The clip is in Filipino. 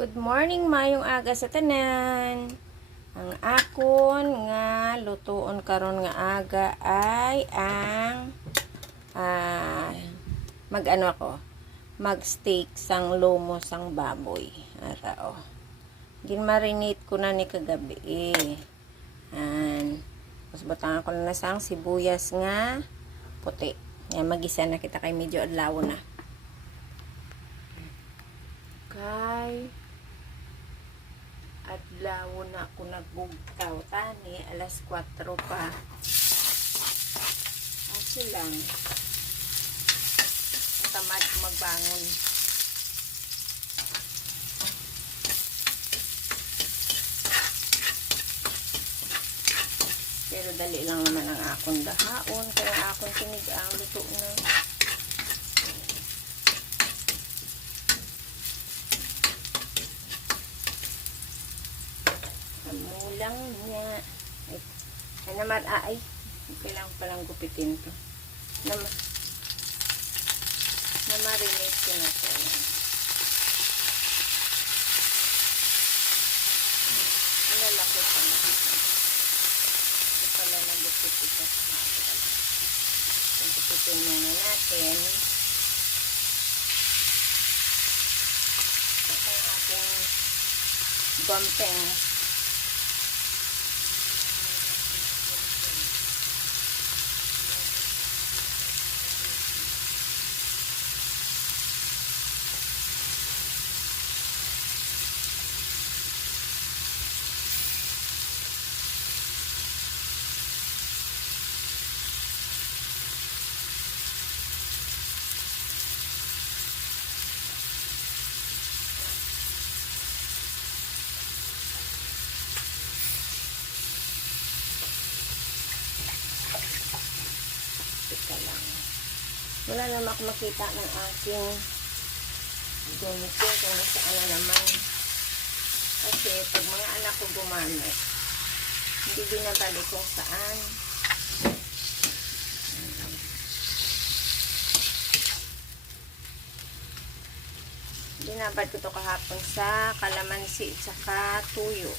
Good morning, mayong aga sa tanan. Ang akon nga lutuon karon nga aga ay ang mag-ano ako, mag-steak sang lomo sang baboy. Ara oh. Ginmarinate ko na ni kagabi. Tapos batangan ko na sang sibuyas nga puti. Yan, magisa na kita kay medyo adlaw na. Adlaw na ako nagbugtaw tani, alas 4 pa. Kasi lang tamad ko magbangon. Pero dali lang naman ang akong dahaon, kaya akong sinigang luto na. Lang niya. Ay naman, kailangan palang gupitin to. Namarinate ko na to. Lalaki pa na. Ito pala nagupit ito sa hapon. Gupitin muna natin. Ito ang ating bumping. Wala naman ako makita ng aking gumito kung saan na naman. Kasi pag mga anak ko gumamit, hindi binabalik kung saan. Binabad ko to kahapon sa kalamansi at saka tuyo.